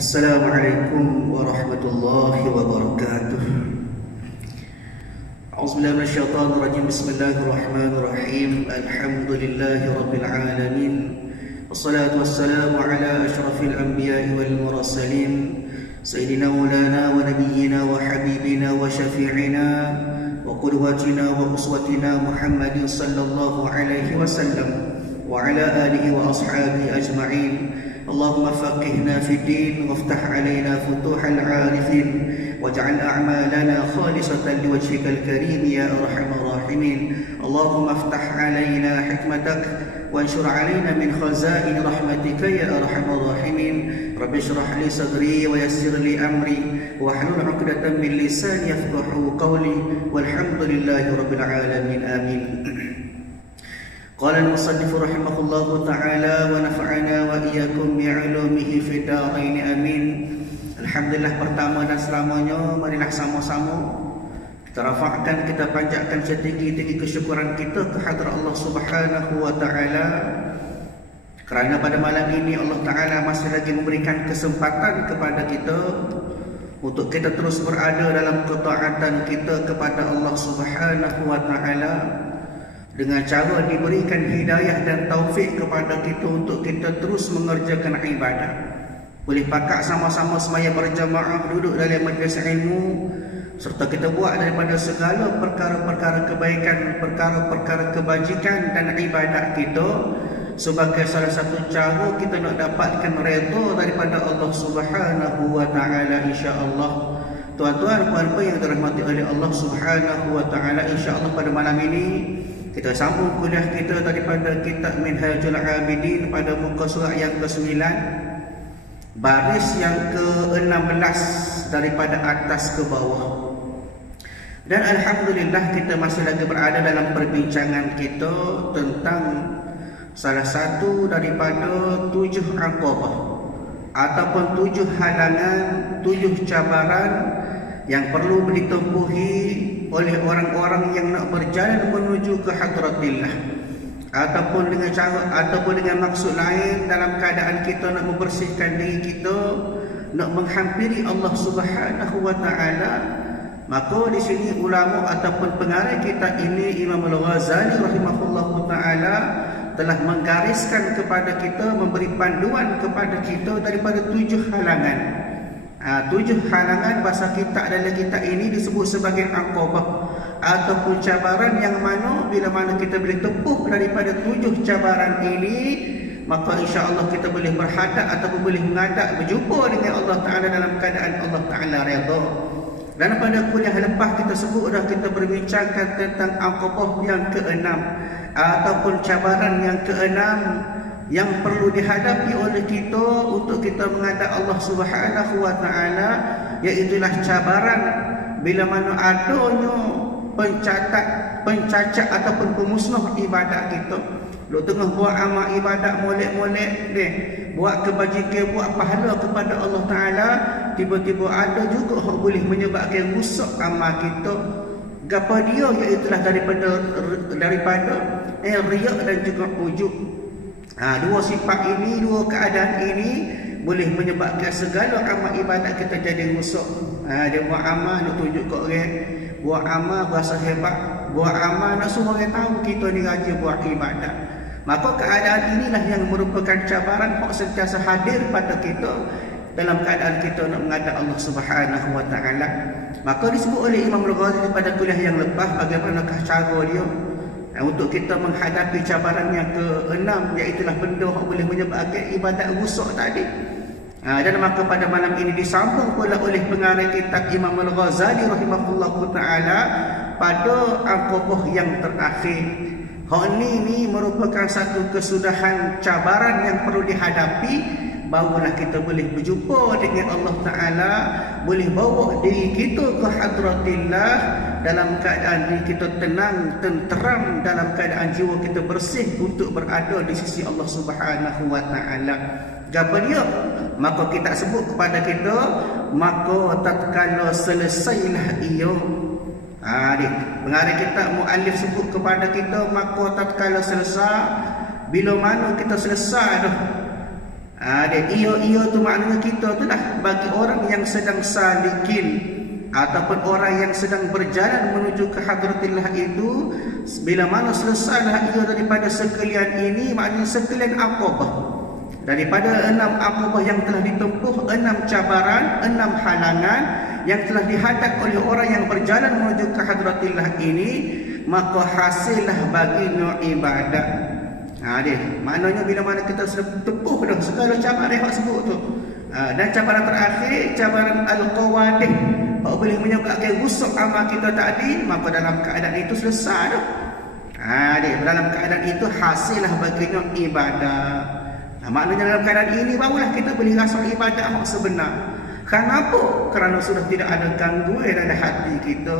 Assalamualaikum warahmatullahi wabarakatuh. A'udzubillahi minasyaitonir rajim. Bismillahirrahmanirrahim. Alhamdulillahi rabbil alamin. Wassalatu wassalamu ala asyrafil anbiya'i wal mursalin sayyidina maulana wa nabiyyina wa habibina wa syafi'ina wa qudwatina wa uswatina Muhammadin sallallahu alaihi wasallam wa ala alihi wa ashabihi ajma'in. اللهم فقهنا في الدين وافتح علينا فتوح العارفين واجعل أعمالنا خالصة لوجهك الكريم يا أرحم الراحمين. اللهم افتح علينا حكمتك وانشر علينا من خزائن رحمتك يا أرحم الراحمين. رب اشرح لي صدري ويسر لي أمري واحلل عقدة من لساني يفقهوا قولي والحمد لله رب العالمين آمين. قال المصنف رحمه الله تعالى ونفعنا وإياكم بعلومه في الدارين آمين. Alhamdulillah, pertama dan selamanya marilah sama-sama kita rafa'kan, kita panjatkan setinggi-tinggi kesyukuran kita ke hadrat Allah Subhanahu wa taala, kerana pada malam ini Allah taala masih lagi memberikan kesempatan kepada kita untuk kita terus berada dalam ketaatan kita kepada Allah Subhanahu wa taala, dengan cara diberikan hidayah dan taufik kepada kita untuk kita terus mengerjakan ibadah. Boleh pakak sama-sama semaya berjamaah, duduk dalam majlis ilmu, serta kita buat daripada segala perkara-perkara kebaikan, perkara-perkara kebajikan dan ibadat kita sebagai salah satu cara kita nak dapatkan redha daripada Allah Subhanahu wa taala, insya-Allah. Tuan-tuan, puan-puan yang dirahmati oleh Allah Subhanahu wa taala, insya-Allah pada malam ini kita sambung kuliah kita daripada kitab Minhajul Abidin pada muka surat yang ke-9, baris yang ke-16 daripada atas ke bawah. Dan alhamdulillah kita masih lagi berada dalam perbincangan kita tentang salah satu daripada 7 aqabah ataupun 7 halangan, 7 cabaran yang perlu ditempuhi oleh orang-orang yang nak berjalan menuju ke hadratillah, ataupun dengan cara ataupun dengan maksud lain dalam keadaan kita nak membersihkan diri kita, nak menghampiri Allah Subhanahu wa taala. Maka di sini ulama ataupun pengarang kitab ini, Imam Al-Ghazali rahimahullahu taala, telah menggariskan kepada kita, memberi panduan kepada kita daripada 7 halangan. 7 halangan bahasa kitab dalam kitab ini disebut sebagai aqabah ataupun cabaran, yang mana bila mana kita boleh tempuh daripada 7 cabaran ini, maka insya-Allah kita boleh berhadap ataupun boleh menghadap berjumpa dengan Allah Taala dalam keadaan Allah Taala redha. Dan pada kuliah lepas kita sebut dah, kita berbincangkan tentang aqabah yang ke-6 ataupun cabaran yang ke-6 yang perlu dihadapi oleh kita untuk kita menghadap Allah Subhanahu wa taala, iaitulah cabaran bila mana adanya pencacat ataupun pemusnah ibadat kita. Lu tengah buat amal ibadat molek-molek deh, buat kebajikan, buat pahala kepada Allah taala, tiba-tiba ada juga yang boleh menyebabkan rusak amal kita. Gapo dia? Iaitulah daripada riya dan juga ujub. Dua sifat ini, dua keadaan ini boleh menyebabkan segala amal ibadat kita jadi rusak. Dia buat amal nak tunjuk kat orang, buat amal berasa hebat, buat amal nak suruh orang tahu kita ni rajin buat ibadat. Maka keadaan inilah yang merupakan cabaran yang sentiasa hadir pada kita dalam keadaan kita nak menghadap Allah Subhanahu wa taala. Maka disebut oleh Imam Al-Ghazali pada kuliah yang lepas bagaimanakah cara dia untuk kita menghadapi cabaran yang ke-6, iaitulah benda yang boleh menyebabkan ibadat rusak tadi. Dan maka pada malam ini disambung pula oleh pengarang kitab Imam Al-Ghazali rahimahullahu taala pada aqabah yang terakhir. Hal ini merupakan satu kesudahan cabaran yang perlu dihadapi, barulah kita boleh berjumpa dengan Allah Ta'ala, boleh bawa diri kita ke hadratillah dalam keadaan diri kita tenang, tenteram, dalam keadaan jiwa kita bersih untuk berada di sisi Allah Subhanahu wa taala. Gapo dia? Maka kita sebut kepada kita, maka tatkala selesailah ia. Pengarang kitab muallif sebut kepada kita, maka tatkala selesai, bila mana kita selesai dah Ia tu maknanya kita tu lah bagi orang yang sedang salikin ataupun orang yang sedang berjalan menuju ke hadratillah itu, bila mana selesailah ia daripada sekalian ini, maknanya sekalian aqabah, daripada 6 aqabah yang telah ditempuh, 6 cabaran, 6 halangan yang telah dihadap oleh orang yang berjalan menuju ke hadratillah ini, maka hasillah baginya ibadat. Maknanya bila mana kita sudah tempuh dah segala cabaran yang sebut tu, dan cabaran terakhir, cabaran al-qawadih, boleh menyebabkan rusak amal kita tadi, maka dalam keadaan itu selesai dah. Dalam keadaan itu hasillah baginya ibadah. Maknanya dalam keadaan ini barulah kita boleh rasa ibadah yang sebenar. Kenapa? Kerana sudah tidak ada gangguan dalam hati kita,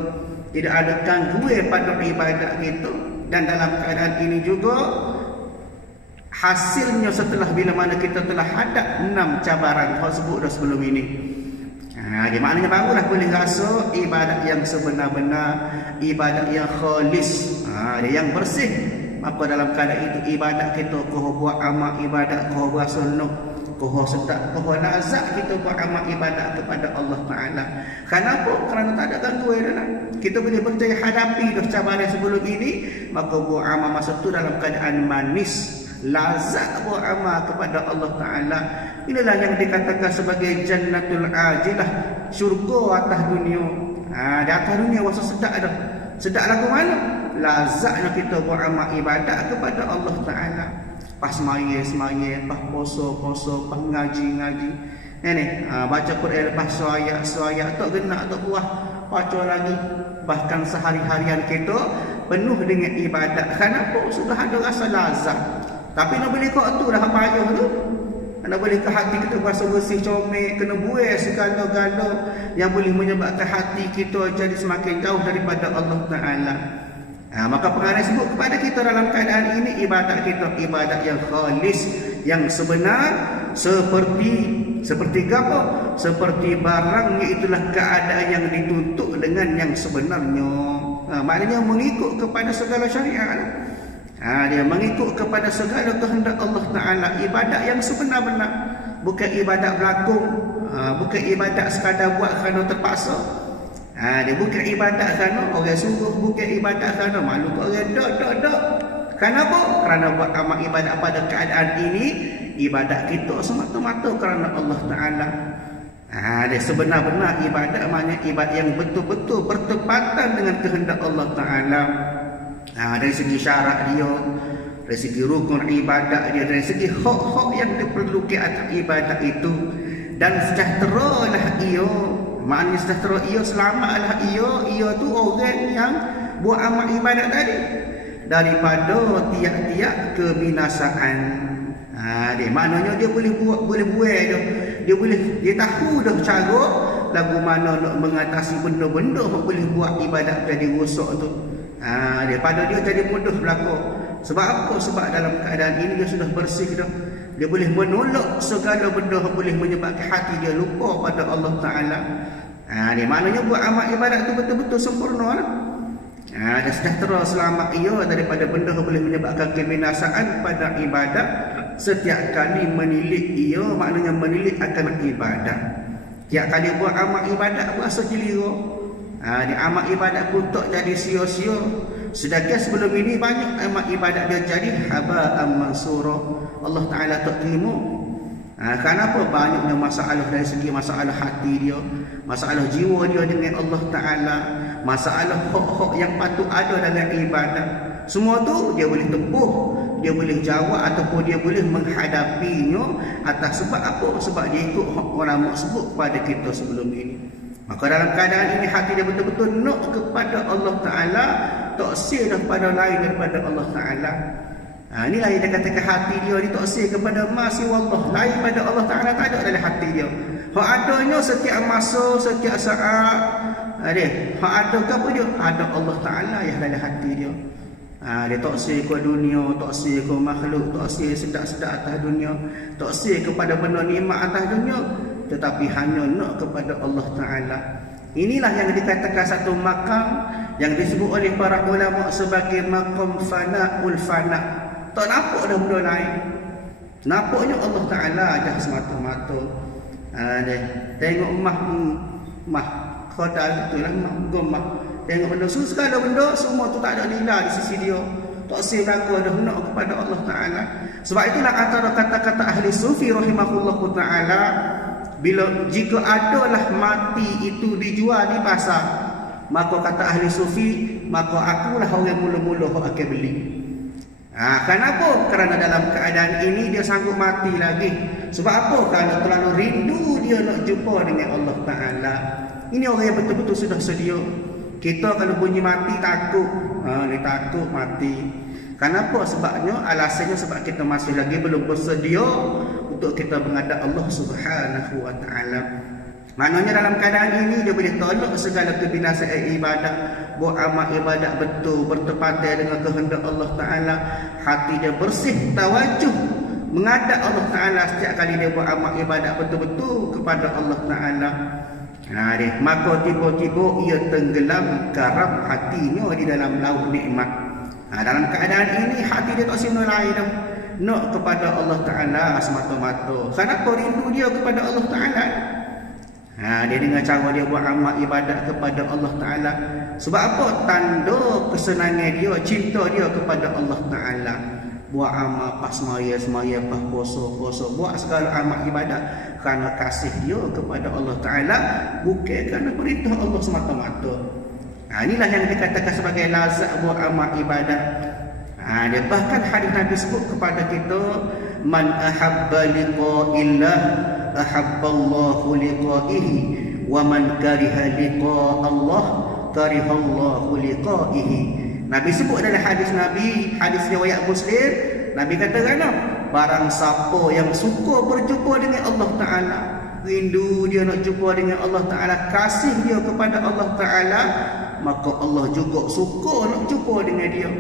tidak ada gangguan pada ibadah kita. Dan dalam keadaan ini juga hasilnya setelah bila mana kita telah hadap 6 cabaran yang sebut dah sebelum ini, maknanya barulah boleh rasa ibadat yang sebenar-benar, ibadat yang khalis, yang bersih. Maka dalam keadaan itu ibadat kita, kau buat amal ibadat, kau buat sunnah, kau sedap, kau nazak, kita buat amal ibadat kepada Allah Ta'ala. Kenapa? Kerana tak ada gangguan dah. Kita boleh berjaya hadapi dah cabaran sebelum ini, maka buat amal masa tu dalam keadaan manis, lazat buat amal kepada Allah Ta'ala. Inilah yang dikatakan sebagai jannatul ajilah, syurga atas dunia. Di atas dunia rasa sedap dah. Sedap lagu mana? Lazatnya kita buat amal ibadat kepada Allah Ta'ala. Pas semaya, pas poso, pas ngaji. Baca Quran, pas suayat, tak genak, tak buah, baca lagi. Bahkan sehari-harian kita penuh dengan ibadat. Kenapa? Sudah ada rasa lazat. Tapi nak boleh kau tu dah payah tu. Nak boleh ke hati kita rasa bersih, comel, kena buai segala-gala yang boleh menyebabkan hati kita jadi semakin jauh daripada Allah Ta'ala. Maka pengarang sebut kepada kita dalam keadaan ini, ibadat kita ibadat yang khalis, yang sebenar, seperti apa? Seperti barang, itulah keadaan yang dituntut dengan yang sebenarnya. Maknanya mengikut kepada segala syariat. Dia mengikut kepada segala kehendak Allah Ta'ala. Ibadat yang sebenar-benar, bukan ibadat berlakon, bukan ibadat sekadar buat kerana terpaksa. Dia bukan ibadat kerana orang suruh, bukan ibadat kerana malu ke orang. Dok. Kenapa? Kerana buat amal ibadat pada keadaan ini, ibadat kita semata-mata kerana Allah Ta'ala. Dia sebenar-benar ibadat, maknanya ibadat yang betul-betul bertepatan dengan kehendak Allah Ta'ala. Dari segi syarat dia, dari segi rukun ibadat dia, dari segi hak-hak yang diperlukan atas ibadat itu. Dan sejahteralah ia, maknanya sejahtera ia, selamatlah ia tu orang yang buat amal ibadat tadi daripada tiap-tiap kebinasaan. Maknanya dia boleh buat dia tahu dah cara lagu mana nak mengatasi benda-benda yang boleh buat ibadat jadi rosak tu. Daripada dia jadi mudah berlaku. Sebab apa? Sebab dalam keadaan ini dia sudah bersih dah. Dia boleh menolak segala benda yang boleh menyebabkan hati dia lupa pada Allah Ta'ala. Maknanya buat amal ibadat tu betul-betul sempurna lah. Dan sejahtera selamat ia daripada benda yang boleh menyebabkan kebinasaan pada ibadat. Setiap kali menilik ia, maknanya menilik akan ibadat. Tiap kali buat amal ibadat berasa giliran. Di amal ibadat pun tak jadi sia-sia. Sedangkan sebelum ini banyak amal ibadat dia jadi haba'an mansura. Allah Ta'ala tak terima. Kenapa? Banyaknya masalah dari segi masalah hati dia, masalah jiwa dia dengan Allah Ta'ala, masalah hak-hak yang patut ada dalam ibadat. Semua tu dia boleh tempuh, dia boleh jawab ataupun dia boleh menghadapinya atas sebab apa? Sebab dia ikut hak ulama sebut pada kita sebelum ini. Maka dalam keadaan ini hati dia betul-betul nak kepada Allah Ta'ala, tak sia daripada lain daripada Allah Ta'ala. Inilah yang dia katakan hati dia ni tak sia kepada masih Allah, lain pada Allah Ta'ala tak ada dalam hati dia. Hak adanya setiap masa, setiap saat, hak ada ke apa dia? Ada Allah Ta'ala yang dalam hati dia. Dia tak sia ke dunia, tak sia ke makhluk, tak sia sedap-sedap atas dunia, tak sia kepada benda nikmat atas dunia, tetapi hanya nak kepada Allah Ta'ala. Inilah yang dikatakan satu makam yang disebut oleh para ulama sebagai makam fana'ul fana'. Tak nampak dah benda lain. Nampaknya Allah Ta'ala aja semata-mata. Tengok mah khodal itulah mah. Tengok benda segala benda semua tu tak ada nilai di sisi dia. Tak sih berlaku ada hendak kepada Allah Ta'ala. Sebab itulah antara kata-kata ahli sufi rahimahullahu ta'ala, jika adalah mati itu dijual di pasar, maka kata ahli sufi, maka akulah orang mula-mula yang akan beli. Kenapa? Kerana dalam keadaan ini dia sanggup mati lagi. Sebab apa? Kerana terlalu rindu dia nak jumpa dengan Allah Ta'ala. Ini orang yang betul-betul sudah sedia. Kita kalau bunyi mati takut. Dia takut mati. Kenapa? Sebabnya, alasannya sebab kita masih lagi belum bersedia untuk kita menghadap Allah Subhanahu Wa Ta'ala. Maknanya dalam keadaan ini dia boleh tolak segala kebinasaan ibadat, buat amal ibadat betul, bertepatan dengan kehendak Allah Ta'ala. Hati dia bersih, tawajuh menghadap Allah Ta'ala setiap kali dia buat amal ibadat betul-betul kepada Allah Ta'ala. Maka tiba-tiba ia tenggelam karam hatinya di dalam laut nikmat. Dalam keadaan ini hati dia tak sino lain dah, nak kepada Allah Ta'ala semata-mata. Kenapa rindu dia kepada Allah Ta'ala? Dia dengan cara dia buat amal ibadat kepada Allah Ta'ala. Sebab apa? Tanda kesenangan dia, cinta dia kepada Allah Ta'ala. Buat amal pas semaya, pas puasa, buat segala amal ibadat kerana kasih dia kepada Allah Ta'ala, bukan kerana perintah Allah semata-mata. Inilah yang dikatakan sebagai lazat buat amal ibadat. Dia bahkan hadis Nabi sebut kepada kita, man ahabba liqa'illah ahabballahu liqa'ihi wa man kariha liqa' Allah karihallahu liqa'ihi. Nabi sebut dalam hadis Nabi, hadis riwayat Muslim, Nabi katakan, barang siapa yang suka berjumpa dengan Allah Ta'ala, rindu dia nak jumpa dengan Allah Ta'ala, kasih dia kepada Allah Ta'ala, maka Allah juga suka nak jumpa dengan dia.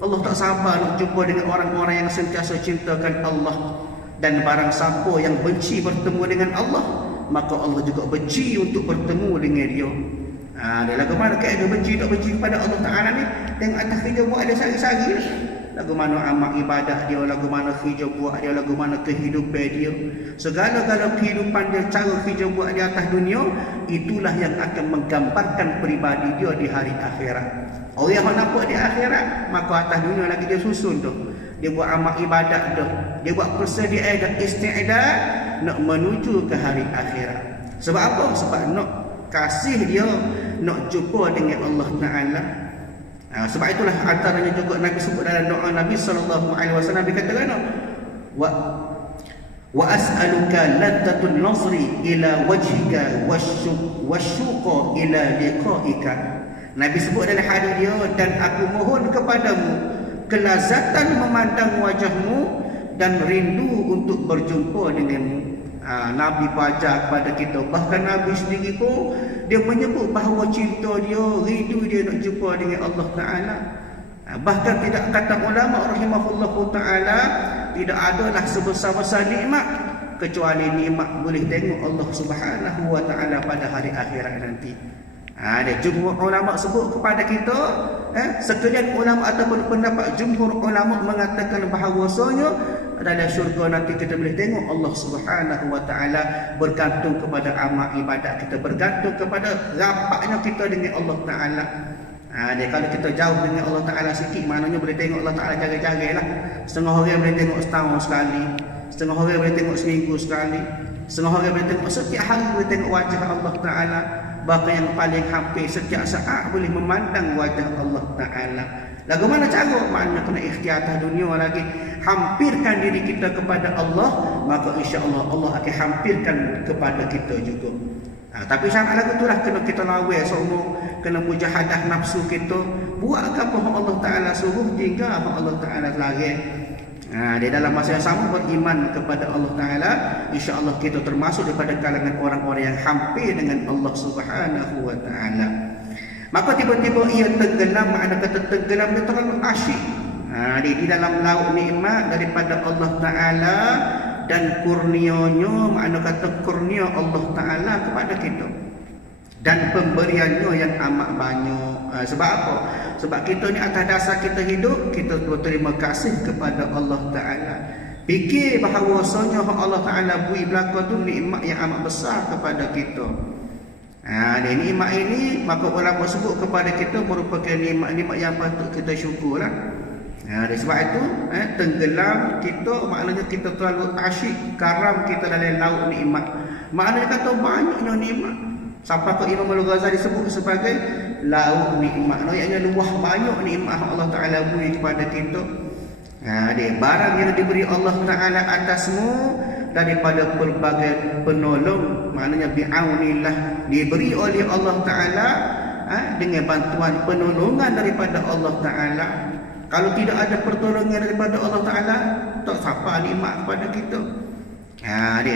Allah tak sabar nak jumpa dengan orang-orang yang sentiasa cintakan Allah. Dan barang siapa yang benci bertemu dengan Allah, maka Allah juga benci untuk bertemu dengan dia. Dia lagu mana keadaan benci tak benci kepada Allah Ta'ala ni, tengok atas kerja buat dia sehari-hari lah. Lagu mana amal ibadat dia, lagu mana kerja buat dia, lagu mana kehidupan dia, segala-gala kehidupan dia, cara kerja buat dia atas dunia, itulah yang akan menggambarkan peribadi dia di hari akhirat. Orang yang nampak di akhirat, maka atas dunia lagi dia susun tu. Dia buat amal ibadat dah, dia buat persediaan dan isti'adat nak menuju ke hari akhirat. Sebab apa? Sebab nak kasih dia, nak jumpa dengan Allah Ta'ala. Sebab itulah antaranya juga Nabi sebut dalam doa Nabi SAW, Nabi katakan, wa as'aluka ladzatul nasri ila wajhika wasyuqa ila liqa'ika. Nabi sebut dalam hadis dia, dan aku mohon kepadamu kelazatan memandang wajahmu dan rindu untuk berjumpa denganmu. Nabi baca kepada kita, bahkan Nabi sendiri pun dia menyebut bahawa cinta dia, rindu dia nak jumpa dengan Allah Ta'ala. Bahkan tidak kata ulama rahimahullahu ta'ala, tidak adalah sebesar-besar nikmat kecuali nikmat boleh tengok Allah Subhanahu Wa Ta'ala pada hari akhirat nanti. Ada jumhur ulama sebut kepada kita, sekalian ulama ataupun pendapat jumhur ulama mengatakan bahawasanya dalam syurga nanti kita boleh tengok Allah Subhanahu Wa Ta'ala, bergantung kepada amal ibadat kita, bergantung kepada rapatnya kita dengan Allah Ta'ala. Kalau kita jauh dengan Allah Ta'ala sikit, maknanya boleh tengok Allah Ta'ala jaga-jaga lah. Setengah orang boleh tengok setahun sekali, setengah orang boleh tengok seminggu sekali, setengah orang boleh tengok setiap hari, boleh tengok wajah Allah Ta'ala. Bahkan yang paling hampir setiap saat boleh memandang wajah Allah Ta'ala. Lagu mana cara? Maknanya kena ikhtiar atas dunia lagi. Hampirkan diri kita kepada Allah, maka insya-Allah Allah akan hampirkan kepada kita juga. Tapi syarat lagu itulah kena kita lawai semua, kena mujahadah nafsu kita, buat apa Allah Ta'ala suruh, tinggal apa Allah Ta'ala larang. Di dalam masa yang sama beriman kepada Allah Ta'ala, insya-Allah kita termasuk daripada kalangan orang-orang yang hampir dengan Allah Subhanahu Wa Ta'ala. Maka tiba-tiba ia tenggelam, makna kata tenggelam dia terlalu asyik di dalam laut nikmat daripada Allah Ta'ala dan kurnianya, makna kata kurnia Allah Ta'ala kepada kita dan pemberiannya yang amat banyak. Sebab apa? Sebab kita ni atas dasar kita hidup, kita berterima kasih kepada Allah Ta'ala. Fikir bahawasanya Allah Ta'ala beri belaka tu nikmat yang amat besar kepada kita. Nikmat ini maka ulama sebut kepada kita merupakan nikmat-nikmat yang patut kita syukurlah. Sebab itu tenggelam kita, maknanya kita terlalu asyik karam kita dalam laut nikmat. Maknanya kata banyaknya nikmat. Sampai ke Imam Al-Ghazali disebut sebagai laut nikmat. Iaitu luah banyak nikmat Allah Ta'ala beri kepada kita. Barang yang diberi Allah Ta'ala atasmu daripada pelbagai penolong, maknanya bi'aunillah, diberi oleh Allah Ta'ala dengan bantuan penolongan daripada Allah Ta'ala. Kalau tidak ada pertolongan daripada Allah Ta'ala, tak siapa nikmat kepada kita.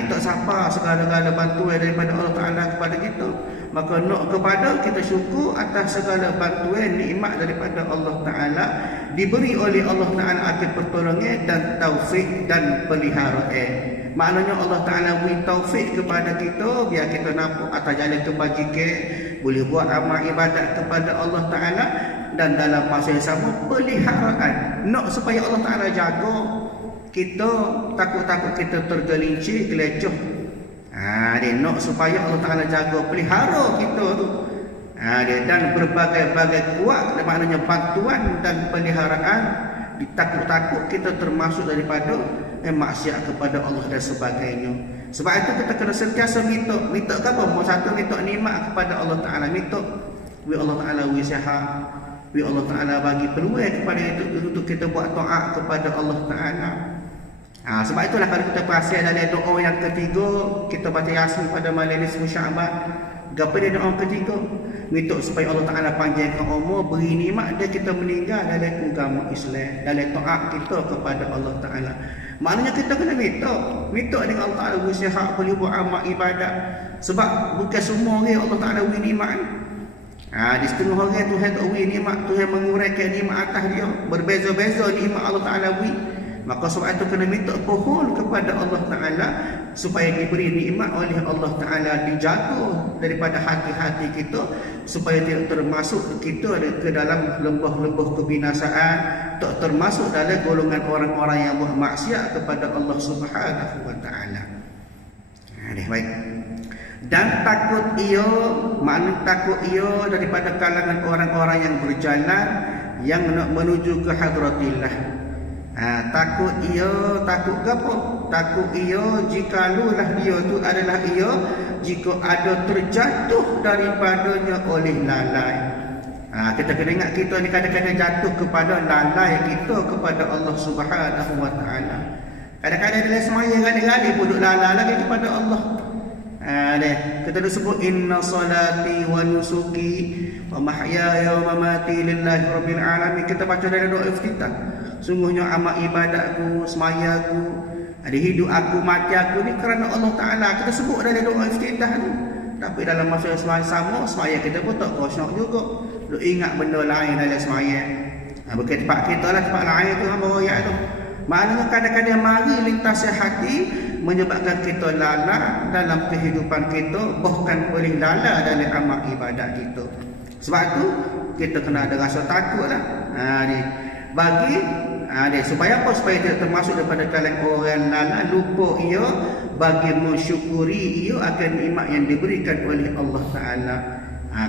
Tak siapa segala-gala bantuan daripada Allah Ta'ala kepada kita. Maka nak kepada kita syukur atas segala bantuan nikmat daripada Allah Ta'ala diberi oleh Allah Ta'ala akan pertolongan dan taufik dan peliharaan. Maknanya Allah Ta'ala beri taufik kepada kita biar kita nampak atas jalan kebajikan, boleh buat amal ibadat kepada Allah Ta'ala, dan dalam masa yang sama peliharaan. Nak supaya Allah Ta'ala jaga kita, takut-takut kita tergelincir, kelecah. Dia nak supaya Allah Ta'ala jaga, pelihara kita tu. Dan berbagai-bagai kuat, maknanya bantuan dan peliharaan. Ditakut-takut kita termasuk daripada maksiat kepada Allah dan sebagainya. Sebab itu kita kena sentiasa minta ke apa? Nombor satu, minta nikmat kepada Allah Ta'ala. Minta Allah Ta'ala beri sihat, Allah Ta'ala bagi peluang kepada itu untuk kita buat taat kepada Allah Ta'ala. Sebab itulah kalau kita perasan dalam doa yang ketiga, kita baca Yasin pada malam nisfu Syaban. Apa dia doa ketiga? Minta supaya Allah Ta'ala panjangkan umur, beri nikmat dan kita meninggal dalam agama Islam, dalam taat kita kepada Allah Ta'ala. Maknanya kita kena minta dengan Allah Ta'ala beri sihat, boleh buat amal ibadat. Sebab bukan semua orang Allah Ta'ala beri nikmat. Di setengah orang Tuhan tak beri nikmat, Tuhan menguraikan nikmat atas dia. Berbeza-beza nikmat Allah Ta'ala beri. Maka sebab itu kena minta pohon kepada Allah Ta'ala supaya diberi nikmat oleh Allah Ta'ala, dijaga daripada hati-hati kita supaya tidak termasuk kita ke dalam lembah-lembah kebinasaan, tak termasuk dalam golongan orang-orang yang buat maksiat kepada Allah Subhanahu wa Ta'ala. Baik. Dan takut ia daripada kalangan orang-orang yang berjalan yang nak menuju ke hadratillah. Takut ke apa? Takut ia jikalulah dia tu adalah ia jika ada terjatuh daripadanya oleh lalai. Kita kena ingat kita ni kadang-kadang jatuh kepada lalai kita kepada Allah Subhanahu wa Ta'ala. Kadang-kadang dalam semaya gali-gali pun duk lalai lagi kepada Allah. Kita dah sebut inna salati wa nusuki wa mahyaya wa mamati lillahi rabbil alamin. Kita baca dalam doa iftitah. Sungguhnya amal ibadatku, semayaku, hidup aku, mati aku ni kerana Allah Ta'ala. Kita sebut dalam doa iftitah ni. Tapi dalam masa sama, semaya kita pun tak kosong juga. Duk ingat benda lain dalam semaya. Bukan tempat kita lah, tempat lain tu hamba royak tu. Maknanya kadang-kadang mari lintas hati menyebabkan kita lala dalam kehidupan kita, bahkan boleh lala dalam amal ibadat kita. Sebab tu kita kena ada rasa takut lah. Supaya apa? Supaya tidak termasuk daripada kalangan orang lala, lupa ia bagi mensyukuri ia akan nikmat yang diberikan oleh Allah Ta'ala.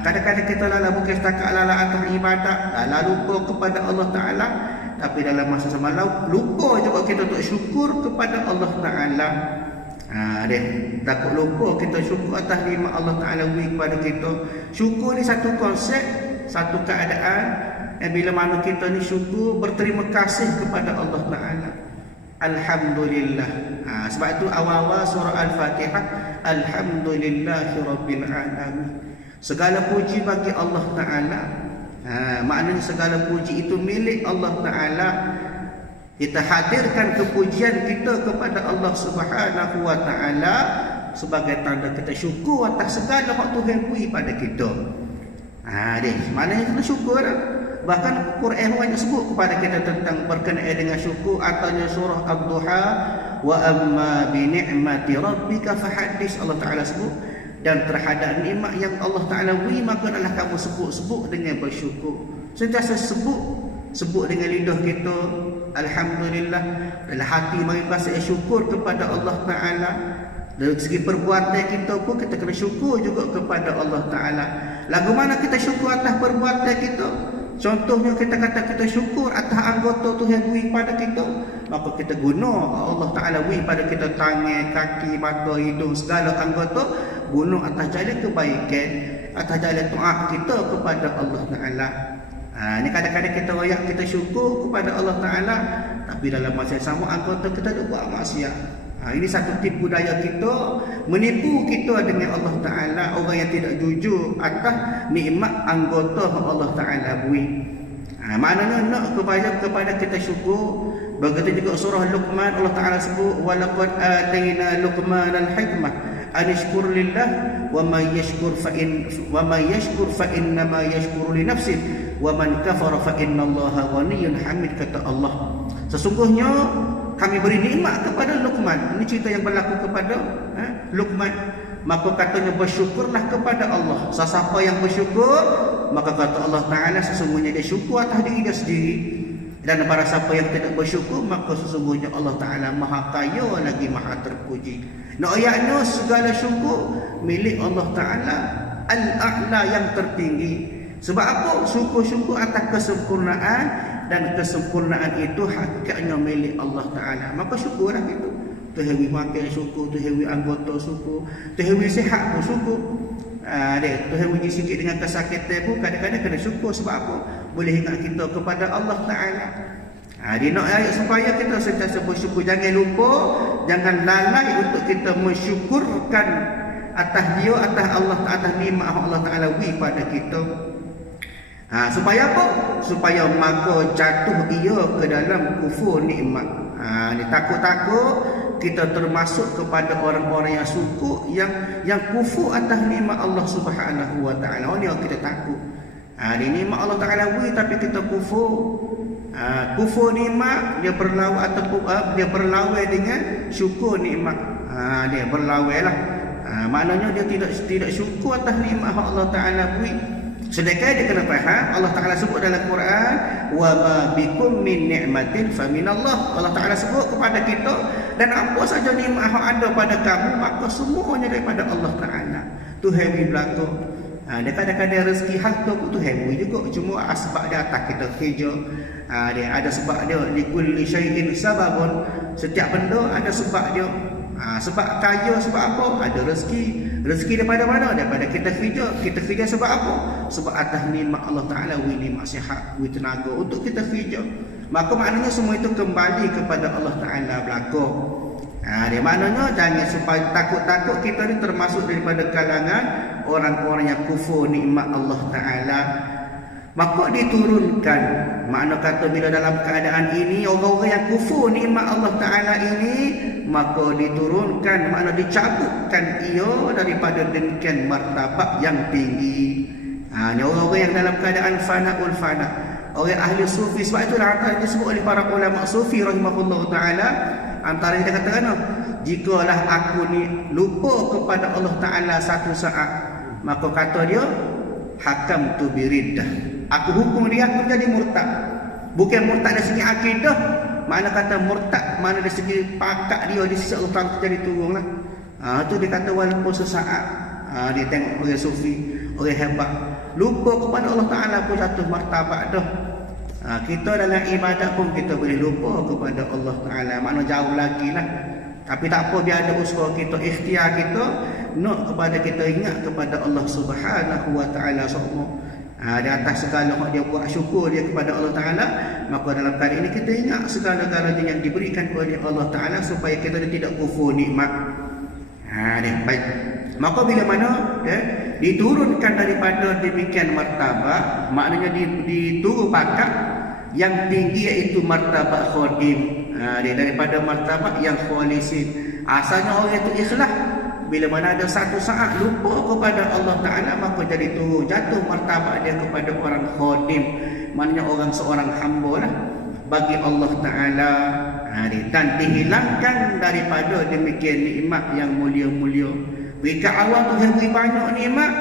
Kadang-kadang kita lala bukan setakat lala atas ibadat, lala lupa kepada Allah Ta'ala, tapi dalam masa sama lupa juga kita untuk syukur kepada Allah Ta'ala. Takut lupa kita syukur atas nikmat Allah Ta'ala beri kepada kita. Syukur ni satu konsep, satu keadaan bila mana kita ni syukur, berterima kasih kepada Allah Ta'ala. Alhamdulillah. Sebab itu awal-awal surah Al-Fatihah, Alhamdulillahirabbil alamin. Segala puji bagi Allah Ta'ala. Maknanya segala puji itu milik Allah Ta'ala. Kita hadirkan kepujian kita kepada Allah Subhanahu wa Ta'ala sebagai tanda kita syukur atas segala hak Tuhan beri pada kita. Maknanya kita syukur. Bahkan Quran banyak sebut kepada kita tentang berkenaan dengan syukur. Antaranya surah Ad-Duha, wa amma bi ni'mati rabbika fahaddis. Allah Ta'ala sebut, dan terhadap nikmat yang Allah Ta'ala beri maka adalah kamu sebut-sebut dengan bersyukur. Sentiasa sebut dengan lidah kita alhamdulillah. Dalam hati mari rasa syukur kepada Allah Ta'ala. Dari segi perbuatan kita pun kita kena syukur juga kepada Allah Ta'ala. Lagu mana kita syukur atas perbuatan kita? Contohnya kita kata kita syukur atas anggota Tuhan beri pada kita, maka kita guna Allah Ta'ala beri pada kita tangan, kaki, mata, hidung, segala anggota, guna atas jalan kebaikan, atas jalan taat kita kepada Allah Ta'ala. Ini kadang-kadang kita royak kita syukur kepada Allah Ta'ala, tapi dalam masa yang sama anggota kita ada buat maksiat. Ini satu tipu daya kita, menipu kita dengan Allah Ta'ala, orang yang tidak jujur atas nikmat anggota Allah Ta'ala beri. Maknanya nak kepada kita syukur. Begitu juga surah Luqman, Allah Ta'ala sebut walaqad atayna Luqman al-hikmah an yashkur lillah wa man yashkur fa innama yashkuru li nafsihi wa man kafara fa innallaha ghaniyyun hamid. Kata Allah, sesungguhnya kami beri nikmat kepada Luqman. Ini cerita yang berlaku kepada Luqman. Maka katanya bersyukurlah kepada Allah. Siapa yang bersyukur, maka kata Allah Ta'ala sesungguhnya dia syukur atas diri dia sendiri. Dan para siapa yang tidak bersyukur, maka sesungguhnya Allah Ta'ala maha kaya lagi maha terpuji. Nah, ayatnya segala syukur milik Allah Ta'ala Al-A'la yang tertinggi. Sebab apa? Syukur-syukur atas kesempurnaan, dan kesempurnaan itu hakikatnya milik Allah Ta'ala. Maka syukurlah gitu. Tuhan makan syukur, Tuhan anggota syukur, Tuhan sihat pun syukur. Tuhan uji sikit dengan kesakitan pun kadang-kadang kena syukur. Sebab apa? Boleh ingat kita kepada Allah Ta'ala. Dia nak ayat supaya kita sentiasa bersyukur. Jangan lupa, jangan lalai untuk kita mensyukurkan atas dia, atas Allah, atas nikmat Allah Ta'ala beri pada kita. Supaya apa? Supaya maka jatuh ia ke dalam kufur nikmat. Ni takut-takut kita termasuk kepada orang-orang yang syukur, yang kufur atas nikmat Allah Subhanahu wa Ta'ala. Ini yang kita takut. Ni nikmat Allah Ta'ala beri tapi kita kufur. Kufur nikmat dia berlawan ataupun dia berlawan dengan syukur nikmat. Dia berlawan lah. Maknanya dia tidak syukur atas nikmat Allah Ta'ala beri. Sedangkan dia kena faham, Allah Ta'ala sebut dalam Quran, wa ma bikum min ni'matin fa minallah. Allah Ta'ala sebut kepada kita, dan apa saja nikmat yang ada pada kamu, maka semuanya daripada Allah Ta'ala. Tuhan beri belakang. Dia kadang-kadang rezeki harta pun Tuhan beri juga, cuma sebab dia atas kita kerja. Dia ada sebab dia, likulli syai'in sababun. Setiap benda ada sebab dia. Sebab kaya sebab apa? Ada rezeki. Rezeki daripada mana? Daripada kita kerja. Kita kerja sebab apa? Sebab atas nikmat Allah Ta'ala beri nikmat sihat, beri tenaga untuk kita kerja. Maka maknanya semua itu kembali kepada Allah Ta'ala belakang. Dia maknanya jangan supaya takut-takut kita ni termasuk daripada kalangan orang-orang yang kufur nikmat Allah Ta'ala. Maka diturunkan, makna kata bila dalam keadaan ini orang-orang yang kufur nikmat Allah Ta'ala ini, maka diturunkan, makna dicabutkan ia daripada demikian martabat yang tinggi. Ini orang-orang yang dalam keadaan fana'ul fana', orang ahli sufi. Sebab itulah antara disebut oleh para ulama sufi rahimahullah ta'ala, antara dia katakan, jikalah aku ni lupa kepada Allah Ta'ala satu saat, maka kata dia, hakam tu biriddah, aku hukum dia aku jadi murtad. Bukan murtad dari segi akidah, mana kata murtad, mana dari segi pakak dia di sisi Allah Ta'ala jadi turun lah. Itu dia kata walaupun sesaat. Dia tengok orang sufi, orang hebat, lupa kepada Allah Ta'ala pun jatuh martabat dah. Kita dalam ibadat pun kita boleh lupa kepada Allah Ta'ala, makna jauh lagi lah. Tapi tak apa, biar ada usaha kita, ikhtiar kita nak kepada kita ingat kepada Allah Subhanahu wa Ta'ala semua. Di atas segala hak dia buat syukur dia kepada Allah Ta'ala, maka dalam kali ini kita ingat segala-galanya yang diberikan oleh Allah Ta'ala supaya kita tidak kufur nikmat. Baik. Maka bila mana diturunkan daripada demikian martabat, maknanya diturun pangkat yang tinggi iaitu martabat khadim. Daripada martabat yang khalisin. Asalnya orang itu ikhlas. Bila mana ada satu saat lupa kepada Allah Ta'ala, maka jadi turun, jatuh martabat dia kepada orang khadim. Maknanya orang seorang hamba lah bagi Allah Ta'ala. Dan dihilangkan daripada demikian nikmat yang mulia-mulia. Jika awal Tuhan beri banyak nikmat,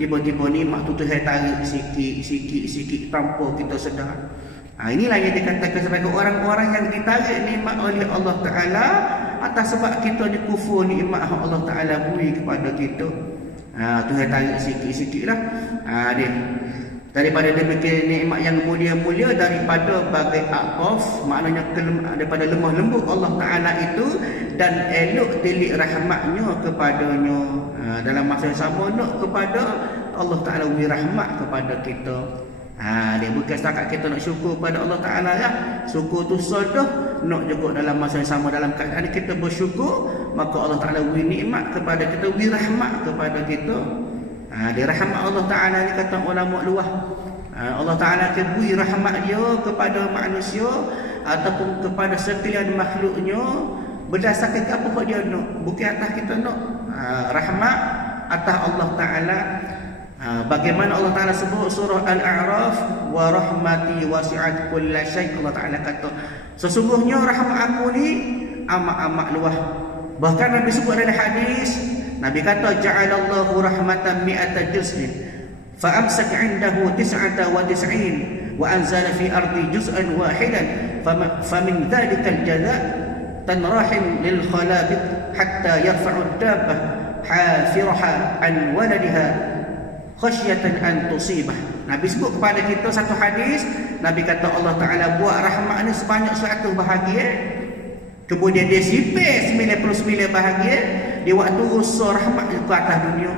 tiba-tiba nikmat tu Tuhan tarik sikit tanpa kita sedar. Inilah yang dikatakan sebagai orang-orang yang ditarik nikmat oleh Allah Ta'ala atas sebab kita ni kufur nikmat Allah Ta'ala beri kepada kita. Tuhan tarik sikit-sikit lah. Dia daripada demikian nikmat yang mulia-mulia, daripada bagai aqaf, maknanya daripada lemah lembut Allah Ta'ala itu, dan elok tilik rahmatnya kepadanya. Dalam masa yang sama nak kepada Allah Ta'ala beri rahmat kepada kita. Dia bukan setakat kita nak syukur kepada Allah Ta'ala ya. Syukur tu sudah nak juga dalam masa yang sama, dalam keadaan kita bersyukur, maka Allah Ta'ala beri nikmat kepada kita, beri rahmat kepada kita. Dia rahmat Allah Ta'ala ni kata ulama luah. Allah Ta'ala akan beri rahmat dia kepada manusia ataupun kepada sekalian makhluknya berdasarkan apa dia nak, bukan atas kita nak. Rahmat atas Allah Ta'ala. Bagaimana Allah Ta'ala sebut surah Al-A'raf, wa rahmati wasi'at kulla syai'. Allah Ta'ala kata sesungguhnya rahmat aku ni amat-amat luas. Bahkan Nabi sebut dalam hadis, Nabi kata ja'alallahu rahmatan mi'ata juz'in fa amsak 'indahu 99 wa anzala fi ardi juz'an wahidan famin dhalika al-jazaa tanrahin lil khalabiq hatta yarfa'u ad-dabbah hafiraha an waladiha khasyatan an tusibah. Nabi sebut kepada kita satu hadis, Nabi kata Allah Ta'ala buat rahmat ni sebanyak 100 bahagia, kemudian dia sipir 99 bahagia di waktu usaha rahmat ke atas dunia.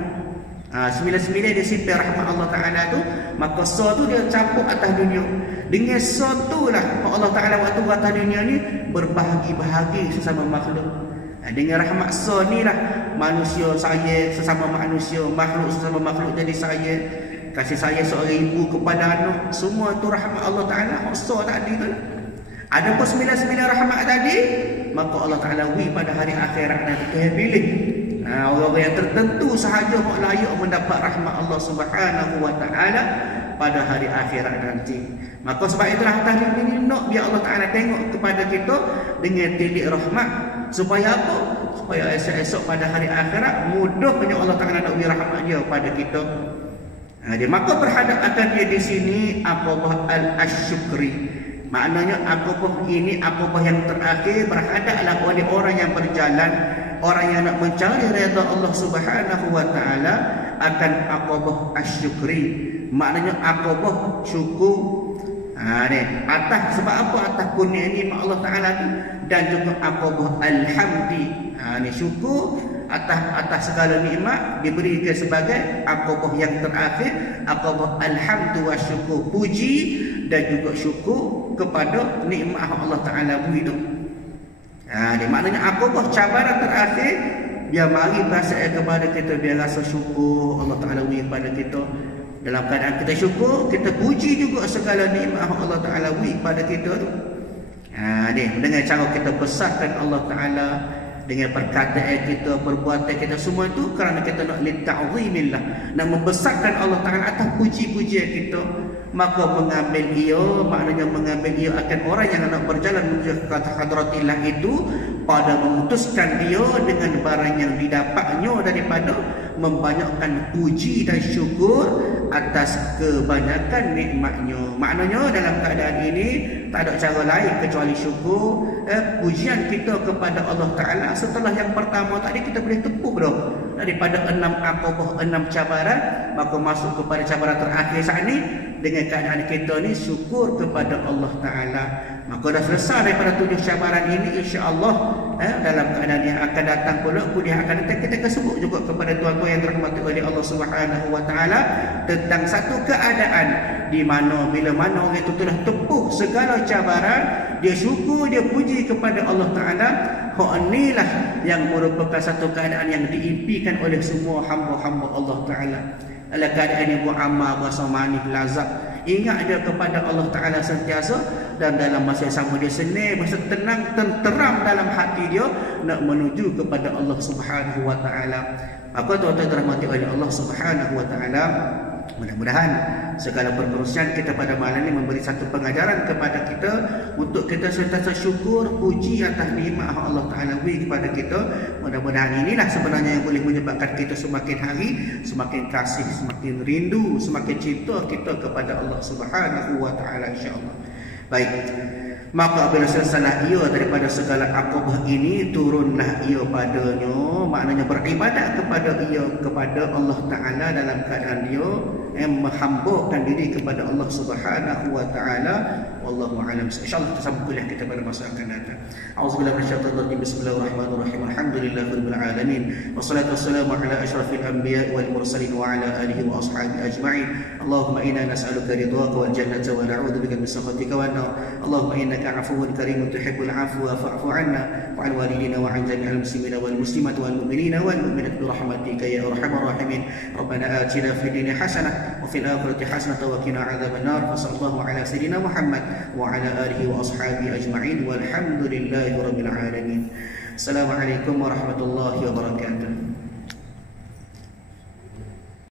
99 dia sipir rahmat Allah Ta'ala tu, maka so tu dia campur atas dunia. Dengan so tu lah Allah Ta'ala waktu atas dunia ni berbahagi-bahagi sesama makhluk. Dengan rahmat so ni lah manusia sayang sesama manusia, makhluk sesama makhluk jadi sayang. Kasih sayang seorang ibu kepada anak, semua tu rahmat Allah Ta'ala. So tadi tu lah. Ada pun 99 rahmat tadi, maka Allah Ta'ala beri pada hari akhirat nanti Tuhan pilih orang-orang yang tertentu sahaja yang layak mendapat rahmat Allah Subhanahu wa Ta'ala pada hari akhirat nanti. Maka sebab itulah atas ini nak biar Allah Ta'ala tengok kepada kita dengan tilik rahmat. Supaya apa? Supaya esok-esok pada hari akhirat mudahnya Allah Ta'ala nak beri rahmat dia pada kita. Maka berhadap akan dia di sini aqabah al-asyukri. Maknanya aqabah ini aqabah yang terakhir berhadaplah oleh orang yang berjalan, orang yang nak mencari redha Allah Subhanahu wa Ta'ala akan aqabah asyukri. Maknanya aqabah syukur. Atas sebab apa? Atas kurnia nikmat Allah Ta'ala tu, dan juga aqabah alhamdi. Syukur atas segala nikmat diberikan sebagai aqabah yang terakhir, aqabah alhamdu wa syukur, puji dan juga syukur kepada nikmat Allah Ta'ala beri tu. Maknanya aqabah cabaran terakhir, biar mari perasaan kepada kita, biar rasa syukur Allah Ta'ala beri kepada kita. Dalam keadaan kita syukur, kita puji juga segala nikmat Allah Ta'ala beri kepada kita tu. Dengan cara kita besarkan Allah Ta'ala, dengan perkataan kita, perbuatan kita, semua itu kerana kita nak lita'zimillah, nak membesarkan Allah Ta'ala atas puji-pujian kita. Maka mengambil ia, maknanya mengambil ia akan orang yang nak berjalan menuju ke hadratillah itu, pada memutuskan dia dengan barang yang didapatnya daripada membanyakkan puji dan syukur atas kebanyakan nikmatnya. Maknanya dalam keadaan ini tak ada cara lain kecuali syukur. Pujian kita kepada Allah Ta'ala setelah yang pertama tadi kita boleh tepuh dah daripada 6 aqabah, 6 cabaran, maka masuk kepada cabaran terakhir saat ini dengan keadaan kita ni syukur kepada Allah Ta'ala. Maka dah selesai daripada 7 cabaran ini, insya-Allah dalam keadaan yang akan datang pula, kuliah akan datang, kita akan sebut juga kepada tuan-tuan yang dirahmati oleh Allah Subhanahu wa Ta'ala tentang satu keadaan di mana bila mana orang itu telah tepuh segala cabaran, dia syukur, dia puji kepada Allah Ta'ala. Inilah yang merupakan satu keadaan yang diimpikan oleh semua hamba-hamba Allah Ta'ala. Dalam keadaan yang beramal, berasa manis, lazat, ingat dia kepada Allah Ta'ala sentiasa, dan dalam masa yang sama dia senang, masa tenang, tenteram dalam hati dia nak menuju kepada Allah Subhanahu wa Ta'ala. Maka tuan-tuan dirahmati oleh Allah Subhanahu wa Ta'ala, mudah-mudahan segala perkongsian kita pada malam ini memberi satu pengajaran kepada kita untuk kita sentiasa syukur, puji atas nikmat Allah Ta'ala beri kepada kita. Mudah-mudahan inilah sebenarnya yang boleh menyebabkan kita semakin hari semakin kasih, semakin rindu, semakin cinta kita kepada Allah Subhanahu wa Ta'ala, insya-Allah. Baik. Maka apabila selesailah ia daripada segala akobah ini, turunlah ia padanya, maknanya beribadat kepada ia, kepada Allah Ta'ala dalam keadaan dia menghambakan diri kepada Allah Subhanahu wa Ta'ala. Wallahu a'lam. InsyaAllah kita sambung kuliah kita pada masa akan datang. A'udzubillahi minasyaitonir rajim. Bismillahirrahmanirrahim. Alhamdulillahirabbil alamin. Wassalatu wassalamu ala asyrafil anbiya'i wal mursalin wa ala alihi wa ashabihi ajma'in. Allahumma inna nas'aluka ridhaka wal jannata wa na'udzubika min sakhatika wan nar. Allahumma innaka 'afuwwun karimun tuhibbul 'afwa fa'fu 'anna wa 'an walidina wa 'an jami'il muslimina wal muslimat wal mu'minina wal mu'minat bi rahmatika ya arhamar rahimin. Rabbana atina fid dunya hasanah wa fil akhirati hasanah wa qina 'adzaban nar. Sallallahu ala sayidina Muhammad wa ala alihi wa ashabihi ajma'in walhamdulillahi rabbil alamin. Assalamualaikum warahmatullahi wabarakatuh.